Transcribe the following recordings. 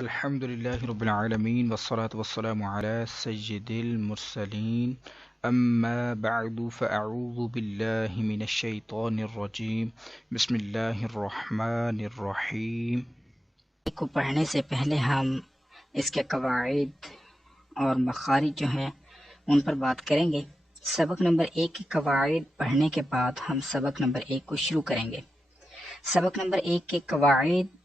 الحمد لله رب العالمين والصلاة والسلام على سيد المرسلين أما بعد فأعوذ بالله من الشيطان الرجيم بسم الله الرحمن الرحيم کو پڑھنے سے پہلے ہم اس کے قواعد اور مخارج جو ہیں ان پر بات کریں گے۔ سبق نمبر 1 کے قواعد پڑھنے کے بعد ہم سبق نمبر 1 کو شروع کریں گے۔ سبق نمبر 1 کے قواعد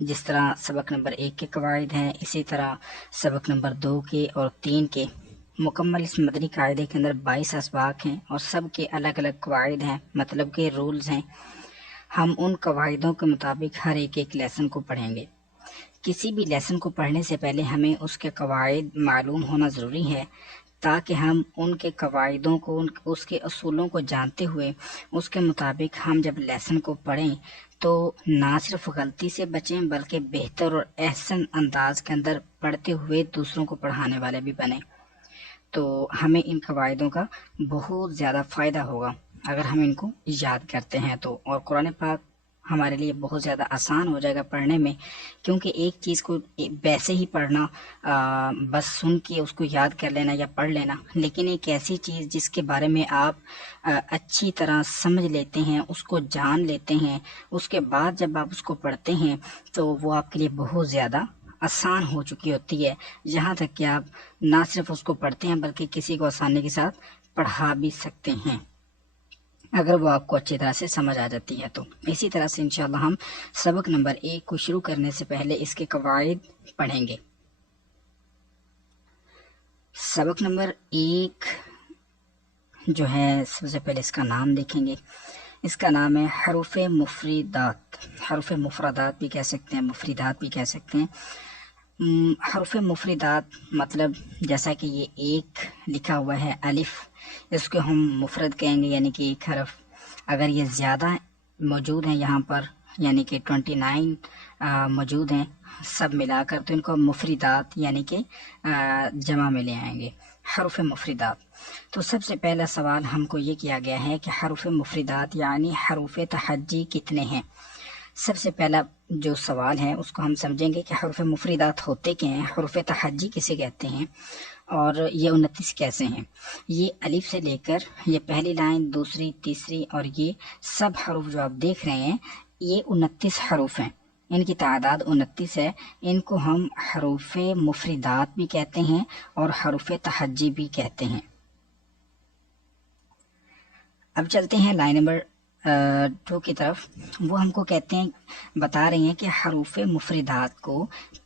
جس طرح سبق نمبر 1 کے قواعد ہیں، اسی طرح سبق نمبر 2 کے اور 3 کے مکمل اس مدنی قاعدے کے اندر 22 اسباق ہیں اور سب کے الگ الگ قواعد ہیں، مطلب کہ رولز ہیں۔ ہم ان قواعدوں کے مطابق ہر ایک لیسن کو پڑھیں گے۔ کسی بھی لیسن کو پڑھنے سے پہلے ہمیں اس کے قواعد معلوم ہونا ضروری ہے، تاکہ ہم ان کے قواعدوں کو اس کے اصولوں کو جانتے ہوئے اس کے مطابق ہم جب لیسن کو پڑھیں تو نہ صرف غلطی سے بچیں بلکہ بہتر اور احسن انداز کے اندر پڑھتے ہوئے دوسروں کو پڑھانے والے بھی بنیں۔ تو ہمیں ان قواعدوں کا بہت زیادہ فائدہ ہوگا اگر ہم ان کو یاد کرتے ہیں تو، اور قرآن پاک ہمارے لیے بہت زیادہ آسان ہو جائے گا پڑھنے میں، کیونکہ ایک چیز کو ویسے ہی پڑھنا، بس سن کے اس کو یاد کر لینا یا پڑھ لینا، لیکن ایک ایسی چیز جس کے بارے میں آپ اچھی طرح سمجھ لیتے ہیں، اس کو جان لیتے ہیں، اس کے بعد جب آپ اس کو پڑھتے ہیں تو وہ آپ کے لیے بہت زیادہ آسان ہو چکی ہوتی ہے، یہاں تک کہ آپ نہ صرف اس کو پڑھتے ہیں بلکہ کسی کو آسانی کے ساتھ پڑھا بھی سکتے ہیں اگر وہ آپ کو اچھی طرح سے سمجھ آ جاتی ہے تو۔ اسی طرح سے انشاءاللہ ہم سبق نمبر 1 کو شروع کرنے سے پہلے اس کے قواعد پڑھیں گے۔ سبق نمبر 1 جو ہے، سب سے پہلے اس کا نام دیکھیں گے۔ اس کا نام ہے حروف مفردات۔ حروف مفردات بھی کہہ سکتے ہیں، مفردات بھی کہہ سکتے ہیں۔ حروف مفردات مطلب جیسا کہ یہ ایک لکھا ہوا ہے الف، اس کو ہم مفرد کہیں گے، یعنی کہ ایک حرف۔ اگر یہ زیادہ موجود ہیں یہاں پر، یعنی کہ 29 موجود ہیں سب ملا کر، تو ان کو مفردات یعنی کہ جمع میں لے آئیں گے، حروف مفردات۔ تو سب سے پہلا سوال ہم کو یہ کیا گیا ہے کہ حروف مفردات یعنی حروف تہجی کتنے ہیں؟ سب سے پہلا جو سوال ہے اس کو ہم سمجھیں گے کہ حروف مفردات ہوتے کیا ہیں، حروف تہجی کسے کہتے ہیں، اور یہ 29 کیسے ہیں۔ یہ الف سے لے کر یہ پہلی لائن، دوسری، تیسری اور یہ سب حروف جو آپ دیکھ رہے ہیں، یہ 29 حروف ہیں، ان کی تعداد 29 ہے۔ ان کو ہم حروف مفردات بھی کہتے ہیں اور حروف تہجی بھی کہتے ہیں۔ اب چلتے ہیں لائن نمبر 2 کی طرف۔ وہ ہم کو کہتے ہیں، بتا رہے ہیں کہ حروف مفردات کو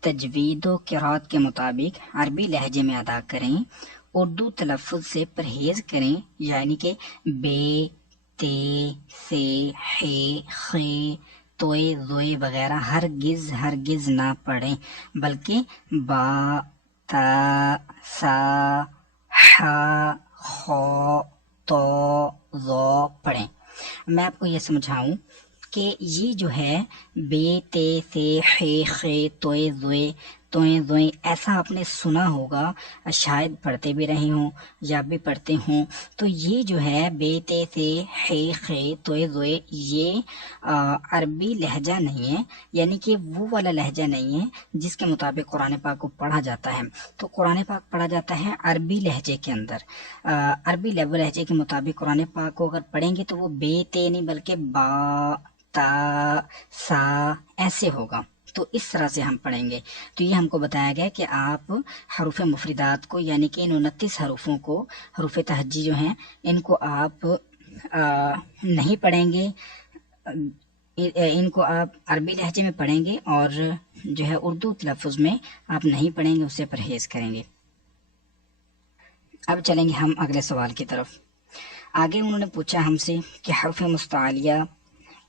تجوید و قرات کے مطابق عربی لہجے میں ادا کریں، اردو تلفظ سے پرہیز کریں، یعنی کہ بے، تے، سے، ہے، خے، توئے، زوئے وغیرہ ہرگز نہ پڑھیں، بلکہ با، تا، سا، حا، خو، تو، ذو پڑھیں۔ میں آپ کو یہ سمجھاؤں کہ یہ جو ہے بے، تے، سے، خے، خے، توئے، زوئے ایسا آپ نے سنا ہوگا، شاید پڑھتے بھی رہے ہوں یا بھی پڑھتے ہوں۔ تو یہ جو ہے بے، تے، سے، خے، خے، توئے، زوئے، یہ عربی لہجہ نہیں ہے، یعنی کہ وہ والا لہجہ نہیں ہے جس کے مطابق قرآن پاک کو پڑھا جاتا ہے۔ تو قرآن پاک پڑھا جاتا ہے عربی لہجے کے اندر، عربی لہجے کے مطابق قرآن پاک کو اگر پڑھیں گے تو وہ بے، تے نہیں بلکہ با، تا، سا ایسے ہوگا، تو اس طرح سے ہم پڑھیں گے۔ تو یہ ہم کو بتایا گیا کہ آپ حروف مفردات کو، یعنی کہ ان 29 حروفوں کو، حروف تہجی جو ہیں، ان کو آپ نہیں پڑھیں گے، ان کو آپ عربی لہجے میں پڑھیں گے، اور جو ہے اردو تلفظ میں آپ نہیں پڑھیں گے، اسے پرہیز کریں گے۔ اب چلیں گے ہم اگلے سوال کی طرف۔ آگے انہوں نے پوچھا ہم سے کہ حروف مستعلیہ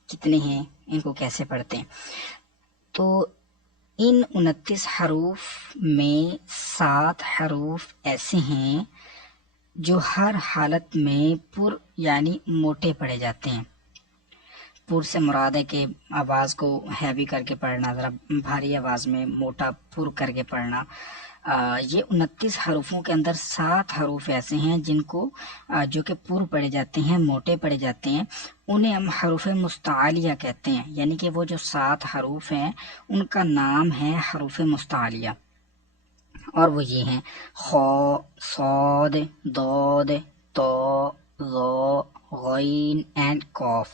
کتنے ہیں، ان کو کیسے پڑھتے ہیں۔ تو ان 29 حروف میں 7 حروف ایسے ہیں جو ہر حالت میں پر یعنی موٹے پڑھے جاتے ہیں۔ پر سے مراد ہے کہ آواز کو ہیوی کر کے پڑھنا، ذرا بھاری آواز میں موٹا پر کر کے پڑھنا۔ یہ 29 حروفوں کے اندر 7 حروف ایسے ہیں جن کو جو کہ پور پڑے جاتے ہیں، موٹے پڑے جاتے ہیں، انہیں ہم حروف مستعلیہ کہتے ہیں. یعنی کہ وہ جو 7 حروف ہیں ان کا نام ہے حروف مستعلیہ، اور وہ یہ ہیں: خا، صاد، ضاد، طا، ظا، غین اینڈ قاف.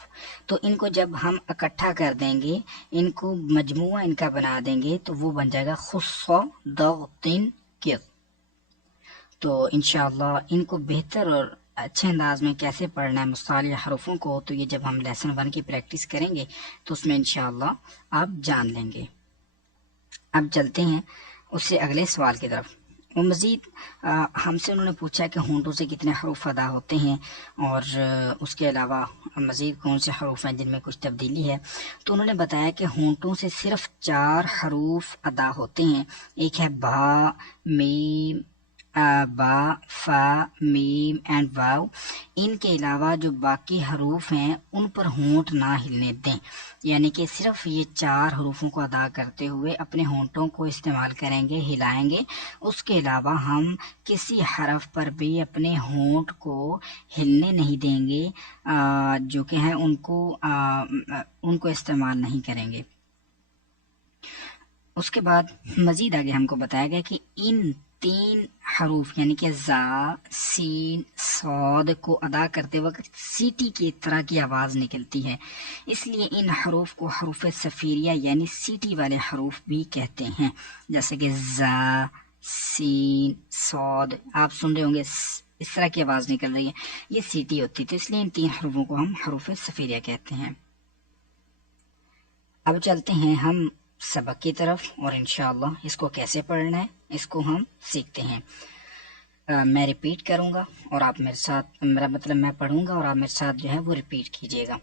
تو ان کو جب ہم اکٹھا کر دیں گے، ان کو مجموعہ ان کا بنا دیں گے تو وہ بن جائے گا خص ضغط کر. تو انشاءاللہ ان کو بہتر اور اچھے انداز میں کیسے پڑھنا ہے مستعلیہ حروفوں کو، تو یہ جب ہم لیسن 1 کی پریکٹس کریں گے تو اس میں انشاءاللہ آپ جان لیں گے. اب چلتے ہیں اس سے اگلے سوال کی طرف. وہ مزید ہم سے انہوں نے پوچھا کہ ہونٹوں سے کتنے حروف ادا ہوتے ہیں، اور اس کے علاوہ مزید کون سے حروف ہیں جن میں کچھ تبدیلی ہے. تو انہوں نے بتایا کہ ہونٹوں سے صرف 4 حروف ادا ہوتے ہیں. ایک ہے بھا، میم، با، فا، میم اینڈ واو. ان کے علاوہ جو باقی حروف ہیں ان پر ہونٹ نہ ہلنے دیں، یعنی کہ صرف یہ 4 حروفوں کو ادا کرتے ہوئے اپنے ہونٹوں کو استعمال کریں گے، ہلائیں گے. اس کے علاوہ ہم کسی حرف پر بھی اپنے ہونٹ کو ہلنے نہیں دیں گے، جو کہ ہیں ان کو استعمال نہیں کریں گے. اس کے بعد مزید آگے ہم کو بتایا گیا کہ ان 3 حروف یعنی کہ زا، سین، صاد کو ادا کرتے وقت سیٹی کی طرح کی آواز نکلتی ہے، اس لیے ان حروف کو حروف صفیریہ یعنی سیٹی والے حروف بھی کہتے ہیں. جیسے کہ زا، سین، صاد، آپ سن رہے ہوں گے اس طرح کی آواز نکل رہی ہے، یہ سیٹی ہوتی ہے. تو اس لیے ان 3 حروفوں کو ہم حروف صفیریہ کہتے ہیں. اب چلتے ہیں ہم سبق کی طرف، اور انشاءاللہ اس کو کیسے پڑھنا ہے اس کو ہم سیکھتے ہیں. میں ریپیٹ کروں گا اور آپ میرے ساتھ، میرا مطلب میں پڑھوں گا اور آپ میرے ساتھ جو ہے وہ ریپیٹ کیجیے گا.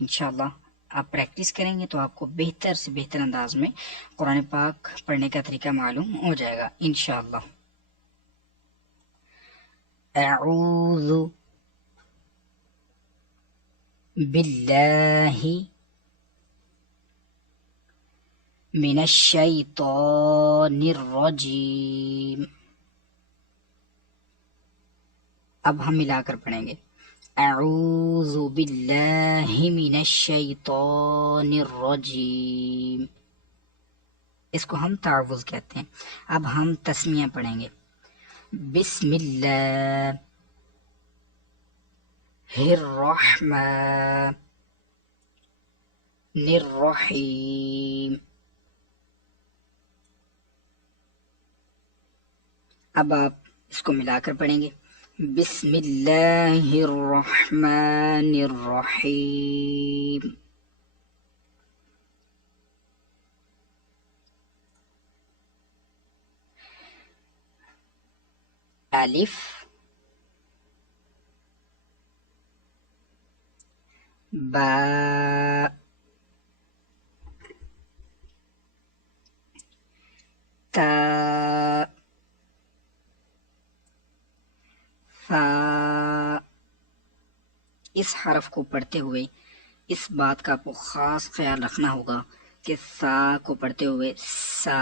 انشاءاللہ آپ پریکٹس کریں گے تو آپ کو بہتر سے بہتر انداز میں قرآن پاک پڑھنے کا طریقہ معلوم ہو جائے گا انشاءاللہ. اعوذ باللہ من الشیطان الرجیم. اب ہم ملا کر پڑھیں گے. اعوذ باللہ من الشیطان الرجیم. اس کو ہم تعوذ کہتے ہیں. اب ہم تسمیہ پڑھیں گے. بسم اللہ الرحمن الرحیم. اب آپ اس کو ملا کر پڑھیں گے. بسم اللہ الرحمن الرحیم. الف، با، تا، ثا. اس حرف کو پڑھتے ہوئے اس بات کا آپ کو خاص خیال رکھنا ہوگا کہ ثا کو پڑھتے ہوئے سا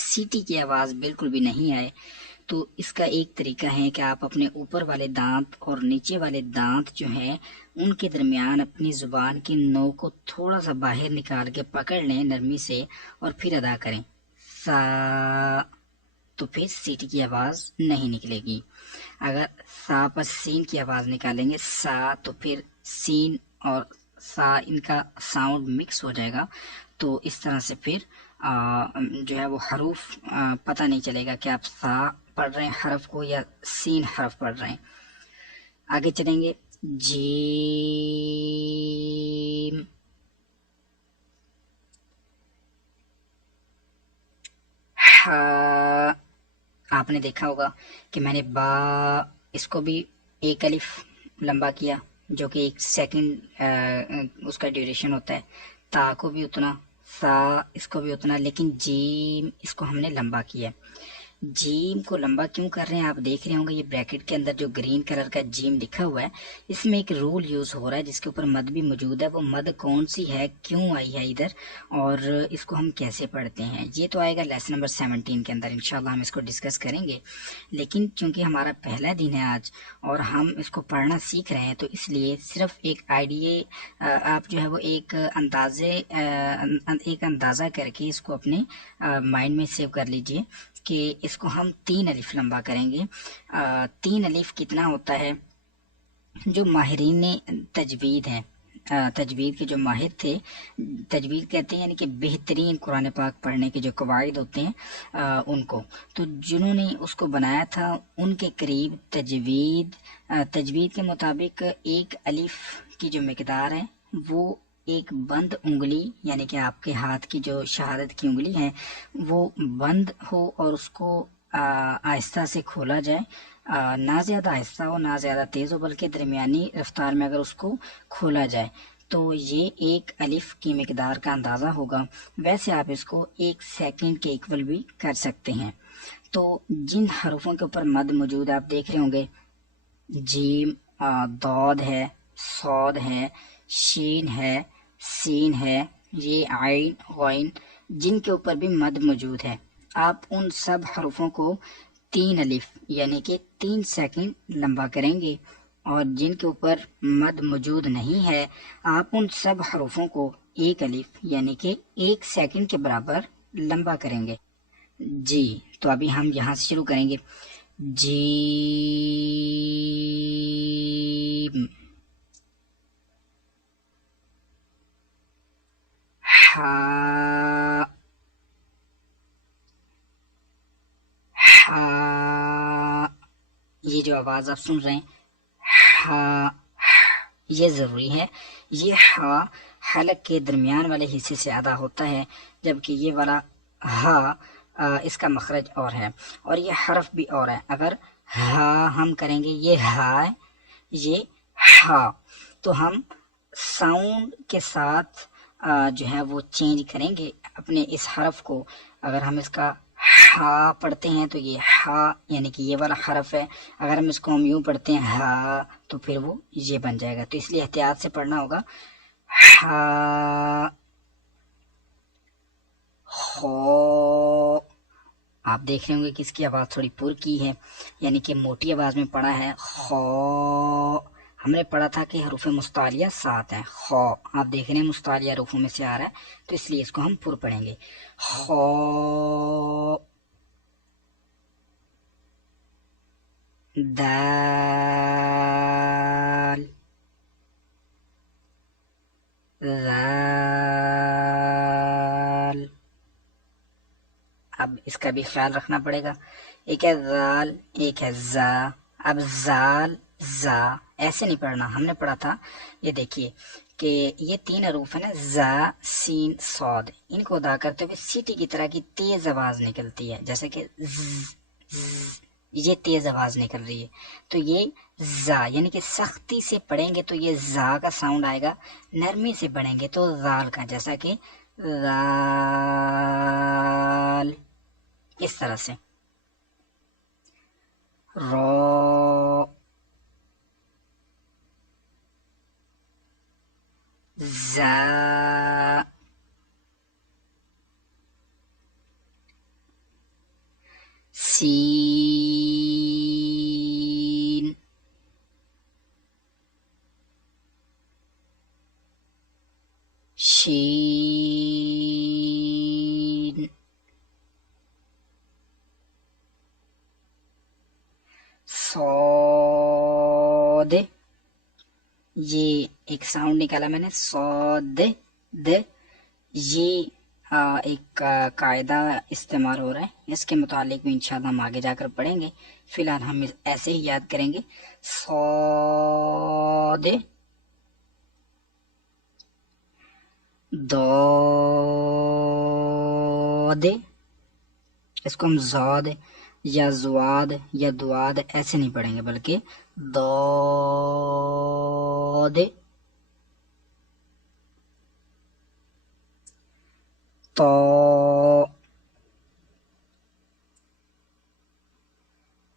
سیٹی کی آواز بالکل بھی نہیں آئے. تو اس کا ایک طریقہ ہے کہ آپ اپنے اوپر والے دانت اور نیچے والے دانت جو ہیں ان کے درمیان اپنی زبان کی نوک کو تھوڑا سا باہر نکال کے پکڑ لیں نرمی سے اور پھر ادا کریں. سا، تو پھر سیٹی کی آواز نہیں نکلے گی. اگر سا پر سین کی آواز نکالیں گے سا، تو پھر سین اور سا ان کا ساؤنڈ مکس ہو جائے گا. تو اس طرح سے پھر جو ہے وہ حروف پتہ نہیں چلے گا کہ آپ سا پڑھ رہے ہیں حرف کو یا سین حرف پڑھ رہے ہیں. آگے چلیں گے. جیم، ہا. آپ نے دیکھا ہوگا کہ میں نے با اس کو بھی ایک الف لمبا کیا جو کہ 1 سیکنڈ اس کا ڈیوریشن ہوتا ہے. تا کو بھی اتنا، سا اس کو بھی اتنا، لیکن جیم اس کو ہم نے لمبا کیا. جیم کو لمبا کیوں کر رہے ہیں؟ آپ دیکھ رہے ہوں گے یہ بریکٹ کے اندر جو گرین کلر کا جیم لکھا ہوا ہے، اس میں ایک رول یوز ہو رہا ہے جس کے اوپر مد بھی موجود ہے. وہ مد کون سی ہے، کیوں آئی ہے ادھر، اور اس کو ہم کیسے پڑھتے ہیں، یہ تو آئے گا لیسن نمبر 17 کے اندر. انشاءاللہ ہم اس کو ڈسکس کریں گے. لیکن چونکہ ہمارا پہلا دن ہے آج اور ہم اس کو پڑھنا سیکھ رہے ہیں، تو اس لیے صرف ایک آئیڈیا آپ جو ہے وہ ایک اندازہ کر کے اس کو اپنے مائنڈ میں سیو کر لیجئے کہ اس کو ہم 3 الف لمبا کریں گے. 3 الف کتنا ہوتا ہے؟ جو ماہرین تجوید ہیں، تجوید کے جو ماہر تھے، تجوید کہتے ہیں یعنی کہ بہترین قرآن پاک پڑھنے کے جو قواعد ہوتے ہیں ان کو، تو جنہوں نے اس کو بنایا تھا ان کے قریب تجوید کے مطابق 1 الف کی جو مقدار ہے وہ ایک بند انگلی، یعنی کہ آپ کے ہاتھ کی جو شہادت کی انگلی ہے وہ بند ہو اور اس کو آہستہ سے کھولا جائے، نہ زیادہ آہستہ ہو نہ زیادہ تیز ہو، بلکہ درمیانی رفتار میں اگر اس کو کھولا جائے تو یہ 1 الف کی مقدار کا اندازہ ہوگا. ویسے آپ اس کو 1 سیکنڈ کے ایکول بھی کر سکتے ہیں. تو جن حروفوں کے اوپر مد موجود آپ دیکھ رہے ہوں گے، جیم، ضاد ہے، صاد ہے، شین ہے، سین ہے، یہ عین، غین، جن کے اوپر بھی مد موجود ہے. آپ ان سب حروفوں کو 3 الف یعنی کہ 3 سیکنڈ لمبا کریں گے، اور جن کے اوپر مد موجود نہیں ہے آپ ان سب حروفوں کو 1 الف یعنی کہ 1 سیکنڈ کے برابر لمبا کریں گے. جی تو ابھی ہم یہاں سے شروع کریں گے. جیم، ہا، ہا، یہ جو آواز آپ سن رہے ہیں ہا، یہ ضروری ہے. یہ ہا حلق کے درمیان والے حصے سے ادا ہوتا ہے، جبکہ یہ والا ہا اس کا مخرج اور ہے، اور یہ حرف بھی اور ہے. اگر ہا ہم کریں گے، یہ ہا ہے، یہ ہا، تو ہم ساؤنڈ کے ساتھ جو ہے وہ چینج کریں گے اپنے اس حرف کو. اگر ہم اس کا ہا پڑھتے ہیں تو یہ ہا یعنی کہ یہ والا حرف ہے. اگر ہم اس کو یوں پڑھتے ہیں ہا تو پھر وہ یہ بن جائے گا. تو اس لیے احتیاط سے پڑھنا ہوگا. ہا، خو، آپ دیکھ رہے ہوں گے کہ اس کی آواز تھوڑی پر کی ہے، یعنی کہ موٹی آواز میں پڑھا ہے. خو، ہم نے پڑھا تھا کہ حروف مستعلیہ 7 ہیں. خو، آپ دیکھ رہے ہیں مستعلیہ حروفوں میں سے آ رہا ہے، تو اس لیے اس کو ہم پر پڑھیں گے. خو، دال، ذال. اب اس کا بھی خیال رکھنا پڑے گا. ایک ہے ذال، ایک ہے زا. اب زال، زا ایسے نہیں پڑھنا. ہم نے پڑھا تھا، یہ دیکھیے کہ یہ 3 حروف ہیں نا، زا، سین، صاد، ان کو ادا کرتے ہوئے سیٹی کی طرح کی تیز آواز نکلتی ہے، جیسے کہ یہ تیز آواز نکل رہی ہے. تو یہ زا یعنی کہ سختی سے پڑھیں گے تو یہ زا کا ساؤنڈ آئے گا، نرمی سے پڑھیں گے تو زال کا، جیسا کہ زال، اس طرح سے. رو، زا، سین، شین، صاد. یہ ایک ساؤنڈ نکالا میں نے، صاد، د. یہ ایک قاعدہ استعمال ہو رہا ہے، اس کے متعلق بھی انشاءاللہ ہم آگے جا کر پڑھیں گے. فی الحال ہم ایسے ہی یاد کریں گے. صاد، ضاد. اس کو ہم زاد یا زواد یا دواد ایسے نہیں پڑھیں گے، بلکہ ضاد. تو،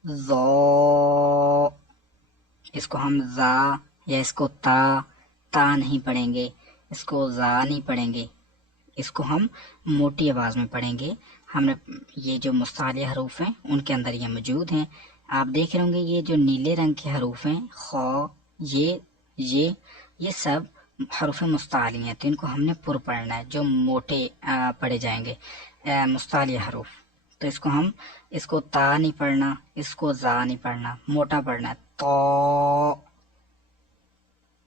ذو، اس کو ہم زا یا اس کو تا نہیں پڑھیں گے، اس کو زا نہیں پڑھیں گے، اس کو ہم موٹی آواز میں پڑھیں گے۔ ہم نے یہ جو مستعلیہ حروف ہیں ان کے اندر یہ موجود ہیں، آپ دیکھ رہے ہوں گے یہ جو نیلے رنگ کے حروف ہیں خا، یہ سب حروف مستعلی ہیں، تو ان کو ہم نے پر پڑھنا ہے، جو موٹے پڑھے جائیں گے مستعلیہ حروف۔ تو اس کو تا نہیں پڑھنا، اس کو زا نہیں پڑھنا، موٹا پڑھنا ہے، تو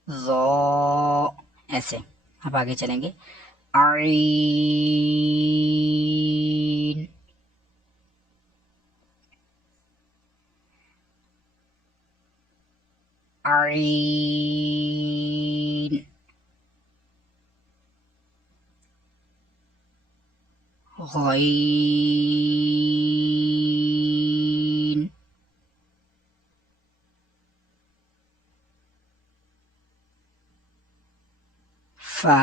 زو، ایسے۔ اب آگے چلیں گے، عین، عین، غین، فا،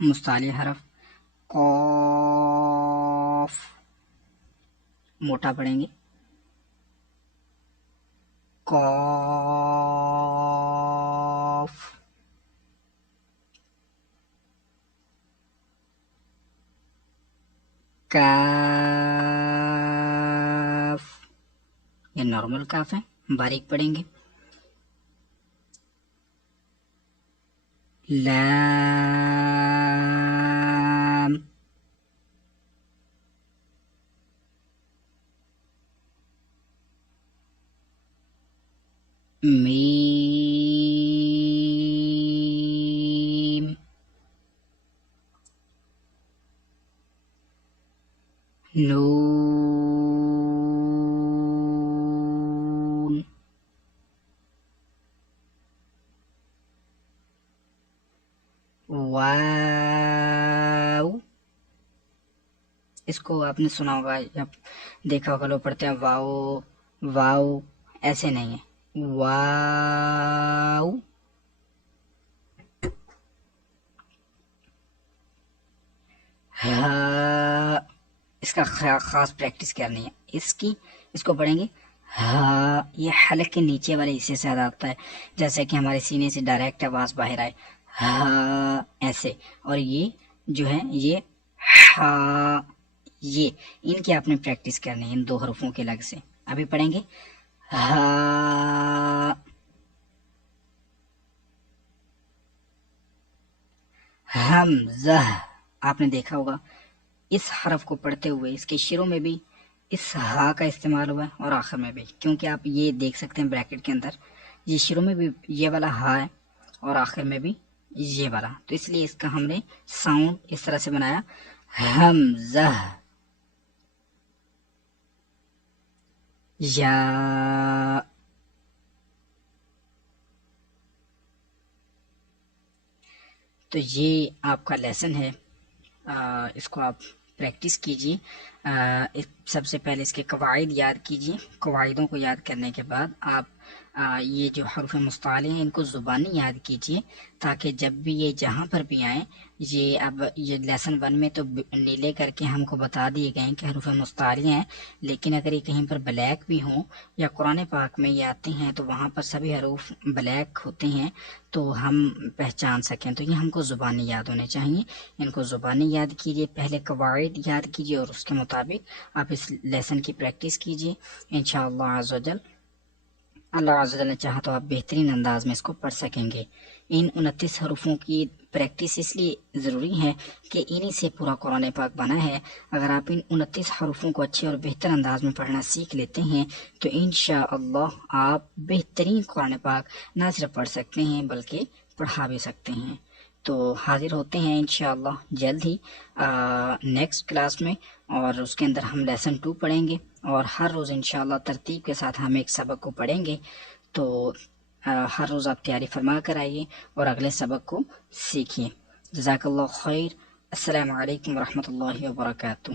مستعلی حرف، قاف، موٹا پڑھیں گے، قاف، کاف، یہ نارمل کاف ہے، باریک پڑھیں گے، لام، میم، نون، واو، اس کو آپ نے سنا ہوگا یا دیکھا ہوگا، لوگ پڑھتے ہیں واو واو، ایسے نہیں ہے، واو، ہا، اس کا خاص پریکٹس کرنی ہے، اس کو پڑھیں گے ہا، یہ حلق کے نیچے والے حصے سے ادا ہوتا ہے، جیسے کہ ہمارے سینے سے ڈائریکٹ آواز باہر آئے، ہا، ایسے۔ اور یہ جو ہے یہ ہا، یہ ان کی آپ نے پریکٹس کرنی ہے، ان دو حروفوں کے الگ سے۔ ابھی پڑھیں گے ہا، حمزہ، آپ نے دیکھا ہوگا اس حرف کو پڑھتے ہوئے اس کے شروع میں بھی اس ہا کا استعمال ہوا ہے اور آخر میں بھی، کیونکہ آپ یہ دیکھ سکتے ہیں بریکٹ کے اندر یہ شروع میں بھی یہ والا ہا ہے اور آخر میں بھی یہ والا، تو اس لیے اس کا ہم نے ساؤنڈ اس طرح سے بنایا، حمزہ، یا۔ تو یہ آپ کا لیسن ہے، اس کو آپ پریکٹس کیجیے۔ سب سے پہلے اس کے قواعد یاد کیجیے، قواعدوں کو یاد کرنے کے بعد آپ یہ جو حروف مستعلی ہیں ان کو زبانی یاد کیجیے، تاکہ جب بھی یہ جہاں پر بھی آئیں، یہ لیسن 1 میں تو نیلے کر کے ہم کو بتا دیے گئے کہ حروف مستعلی ہیں، لیکن اگر یہ کہیں پر بلیک بھی ہوں یا قرآن پاک میں یہ آتے ہیں تو وہاں پر سبھی حروف بلیک ہوتے ہیں تو ہم پہچان سکیں، تو یہ ہم کو زبانی یاد ہونے چاہیے، ان کو زبانی یاد کیجیے، پہلے قواعد یاد کیجیے اور اس کے مطابق آپ اس لیسن کی پریکٹس کیجیے، انشاءاللہ عز و جل، اللہ عز و جل نے چاہا تو آپ بہترین انداز میں اس کو پڑھ سکیں گے۔ ان 29 حروفوں کی پریکٹس اس لیے ضروری ہے کہ انہی سے پورا قرآن پاک بنا ہے، اگر آپ ان 29 حروفوں کو اچھے اور بہتر انداز میں پڑھنا سیکھ لیتے ہیں تو انشاءاللہ آپ بہترین قرآن پاک نہ صرف پڑھ سکتے ہیں بلکہ پڑھا بھی سکتے ہیں۔ تو حاضر ہوتے ہیں انشاءاللہ جلد ہی نیکسٹ کلاس میں، اور اس کے اندر ہم لیسن 2 پڑھیں گے، اور ہر روز انشاءاللہ ترتیب کے ساتھ ہم ایک سبق کو پڑھیں گے، تو ہر روز آپ تیاری فرما کر آئیے اور اگلے سبق کو سیکھیے۔ جزاک اللہ خیر، السلام علیکم ورحمۃ اللہ وبرکاتہ۔